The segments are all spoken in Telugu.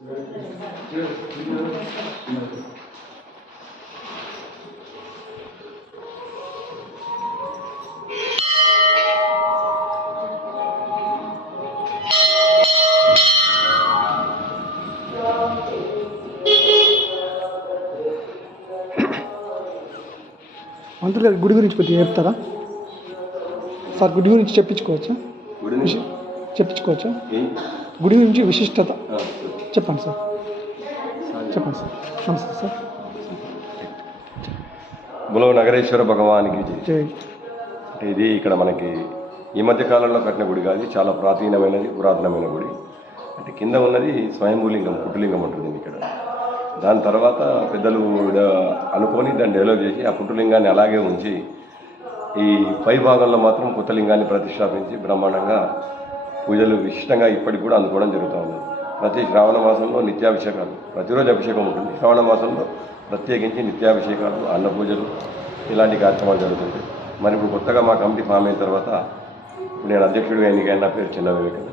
మంత్రులు గారు గుడి గురించి కొద్దిగా చెప్తారా సార్? గుడి గురించి చెప్పించుకోవచ్చా? చెప్పించుకోవచ్చా? గుడి గురించి విశిష్టత చెప్పండి సార్. చెప్పండి సార్. నమస్తే సార్. బులో నగరేశ్వర భగవానికి జై. ఇది ఇక్కడ మనకి ఈ మధ్య కాలంలో కట్టిన గుడి కాదు, చాలా ప్రాచీనమైనది, పురాతనమైన గుడి. అంటే కింద ఉన్నది స్వయంభూలింగం, పుట్టులింగం ఉంటుంది ఇక్కడ. దాని తర్వాత పెద్దలు అనుకొని దాన్ని డెవలప్ చేసి ఆ పుట్టులింగాన్ని అలాగే ఉంచి ఈ పై భాగంలో మాత్రం కొత్త లింగాన్ని ప్రతిష్టాపించి బ్రహ్మాండంగా పూజలు విశిష్టంగా ఇప్పటికి కూడా అందుకోవడం జరుగుతూ ఉంది. ప్రతి శ్రావణ మాసంలో నిత్యాభిషేకాలు, ప్రతిరోజు అభిషేకం ఉంటుంది. శ్రావణ మాసంలో ప్రత్యేకించి నిత్యాభిషేకాలు, అన్న పూజలు, ఇలాంటి కార్యక్రమాలు జరుగుతుంటాయి. మరి ఇప్పుడు కొత్తగా మా కమిటీ ఫామ్ అయిన తర్వాత ఇప్పుడు నేను అధ్యక్షుడిగా ఎన్నికైన, నా పేరు చిన్న వివేకానంద.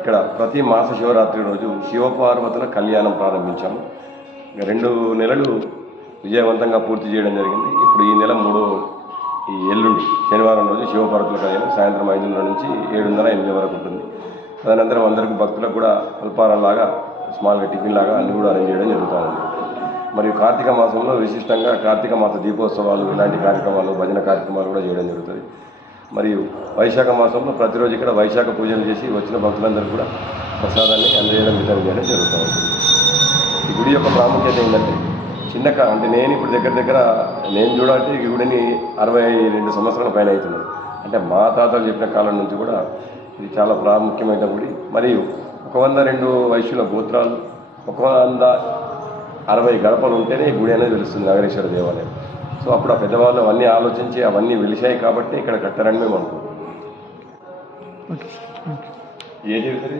ఇక్కడ ప్రతి మాస శివరాత్రి రోజు శివపార్వతుల కళ్యాణం ప్రారంభించాము. 2 నెలలు విజయవంతంగా పూర్తి చేయడం జరిగింది. ఇప్పుడు ఈ నెల ఈ ఎల్లుండి శనివారం రోజు శివపార్వతుల కళ్యాణం సాయంత్రం 5:30 నుంచి 7:30-8 వరకు ఉంటుంది. తదనంతరం అందరికీ భక్తులకు కూడా అల్పారంలాగా, స్మాల్గా టిఫిన్ లాగా అన్ని కూడా అరేంజ్ చేయడం జరుగుతూ ఉంది. మరియు కార్తీక మాసంలో విశిష్టంగా కార్తీక మాస దీపోత్సవాలు, ఇలాంటి కార్యక్రమాలు, భజన కార్యక్రమాలు కూడా చేయడం జరుగుతుంది. మరియు వైశాఖ మాసంలో ప్రతిరోజు ఇక్కడ వైశాఖ పూజలు చేసి వచ్చిన భక్తులందరూ కూడా ప్రసాదాన్ని అందజేయడం, వితరణ చేయడం జరుగుతూ ఉంటుంది. ఈ గుడి యొక్క ప్రాముఖ్యత ఏంటంటే అంటే నేను ఇప్పుడు దగ్గర నేను చూడాలంటే ఈ గుడిని 62 సంవత్సరాల పైన అవుతున్నది. అంటే మా తాతలు చెప్పిన కాలం నుంచి కూడా ఇది చాలా ప్రాముఖ్యమైన గుడి. మరియు 102 వైశ్యుల గోత్రాలు, 160 గడపలు ఉంటేనే ఈ గుడి అనేది తెలుస్తుంది, నగరేశ్వర దేవాలయం. సో అప్పుడు ఆ పెద్దవాళ్ళు అవన్నీ ఆలోచించి అవన్నీ వెలిశాయి కాబట్టి ఇక్కడ కట్టారని మేము అనుకుంటున్నాం. ఓకే. ఏ చెబుతారు?